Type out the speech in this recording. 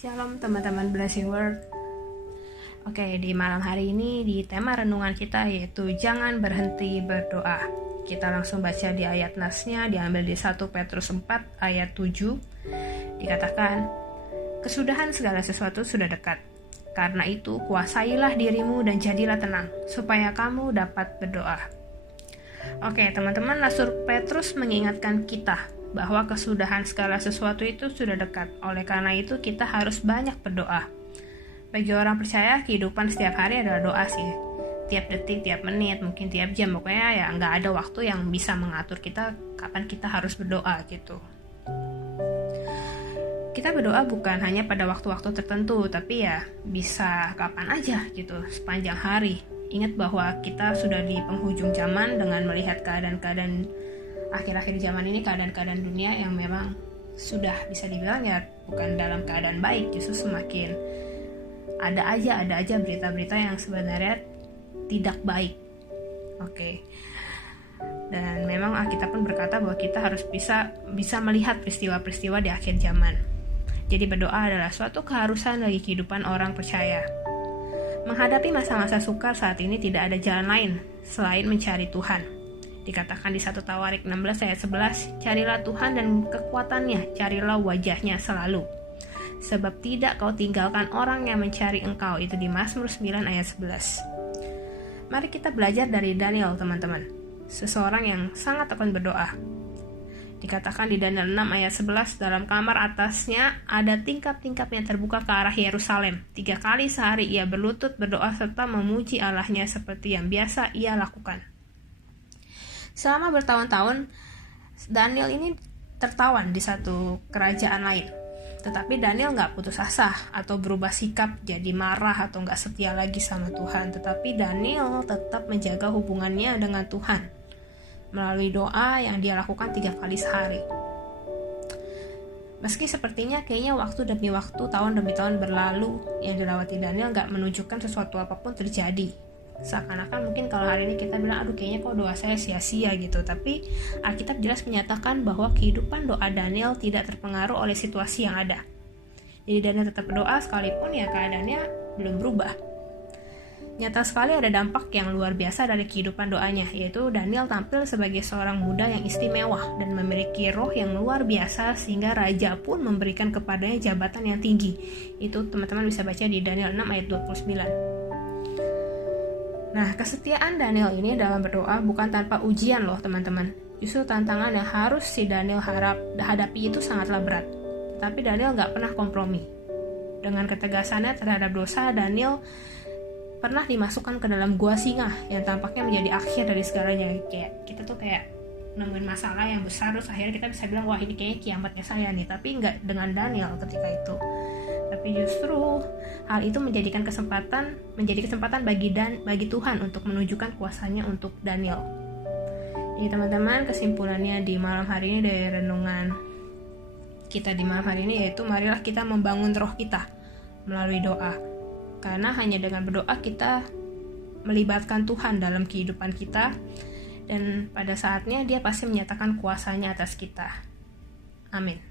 Shalom teman-teman Blessing Word. Oke, di malam hari ini di tema renungan kita yaitu jangan berhenti berdoa. Kita langsung baca di ayat nasnya, diambil di 1 Petrus 4 ayat 7. Dikatakan, kesudahan segala sesuatu sudah dekat. Karena itu kuasailah dirimu dan jadilah tenang, supaya kamu dapat berdoa. Oke teman-teman, Rasul Petrus mengingatkan kita bahwa kesudahan segala sesuatu itu sudah dekat. Oleh karena itu kita harus banyak berdoa. Bagi orang percaya, kehidupan setiap hari adalah doa sih. Tiap detik, tiap menit, mungkin tiap jam. Pokoknya ya nggak ada waktu yang bisa mengatur kita kapan kita harus berdoa gitu. Kita berdoa bukan hanya pada waktu-waktu tertentu, tapi ya bisa kapan aja gitu, sepanjang hari. Ingat bahwa kita sudah di penghujung zaman dengan melihat keadaan-keadaan akhir-akhir zaman ini, keadaan-keadaan dunia yang memang sudah bisa dibilang ya bukan dalam keadaan baik, justru semakin ada aja berita-berita yang sebenarnya tidak baik. Oke. Dan memang Alkitab pun berkata bahwa kita harus bisa melihat peristiwa-peristiwa di akhir zaman. Jadi berdoa adalah suatu keharusan bagi kehidupan orang percaya. Menghadapi masa-masa sukar saat ini tidak ada jalan lain selain mencari Tuhan. Dikatakan di 1 Tawarik 16 ayat 11, carilah Tuhan dan kekuatannya, carilah wajahnya selalu. Sebab tidak kau tinggalkan orang yang mencari engkau, itu di Mazmur 9 ayat 11. Mari kita belajar dari Daniel teman-teman, seseorang yang sangat tekun berdoa. Dikatakan di Daniel 6 ayat 11, dalam kamar atasnya ada tingkap-tingkap yang terbuka ke arah Yerusalem. 3 kali sehari ia berlutut berdoa serta memuji Allahnya seperti yang biasa ia lakukan. Selama bertahun-tahun, Daniel ini tertawan di satu kerajaan lain. Tetapi Daniel gak putus asa atau berubah sikap jadi marah atau gak setia lagi sama Tuhan. Tetapi Daniel tetap menjaga hubungannya dengan Tuhan melalui doa yang dia lakukan 3 kali sehari. Meski sepertinya kayaknya waktu demi waktu, tahun demi tahun berlalu, yang dilewati Daniel gak menunjukkan sesuatu apapun terjadi. Seakan-akan mungkin kalau hari ini kita bilang, aduh kayaknya kok doa saya sia-sia gitu. Tapi Alkitab jelas menyatakan bahwa kehidupan doa Daniel tidak terpengaruh oleh situasi yang ada. Jadi Daniel tetap berdoa sekalipun ya keadaannya belum berubah. Nyata sekali ada dampak yang luar biasa dari kehidupan doanya, yaitu Daniel tampil sebagai seorang muda yang istimewa dan memiliki roh yang luar biasa sehingga raja pun memberikan kepadanya jabatan yang tinggi. Itu teman-teman bisa baca di Daniel 6 ayat 29. Nah, kesetiaan Daniel ini dalam berdoa bukan tanpa ujian loh teman-teman. Justru tantangan yang harus si Daniel hadapi itu sangatlah berat. Tapi Daniel gak pernah kompromi. Dengan ketegasannya terhadap dosa, Daniel pernah dimasukkan ke dalam gua singa yang tampaknya menjadi akhir dari segalanya. Kayak kita tuh kayak nemuin masalah yang besar, terus akhirnya kita bisa bilang, wah ini kayaknya kiamatnya saya nih. Tapi gak dengan Daniel ketika itu. Tapi justru hal itu menjadi kesempatan bagi Tuhan untuk menunjukkan kuasanya untuk Daniel. Jadi teman-teman, kesimpulannya di malam hari ini dari renungan kita di malam hari ini yaitu marilah kita membangun roh kita melalui doa. Karena hanya dengan berdoa kita melibatkan Tuhan dalam kehidupan kita, dan pada saatnya Dia pasti menyatakan kuasanya atas kita. Amin.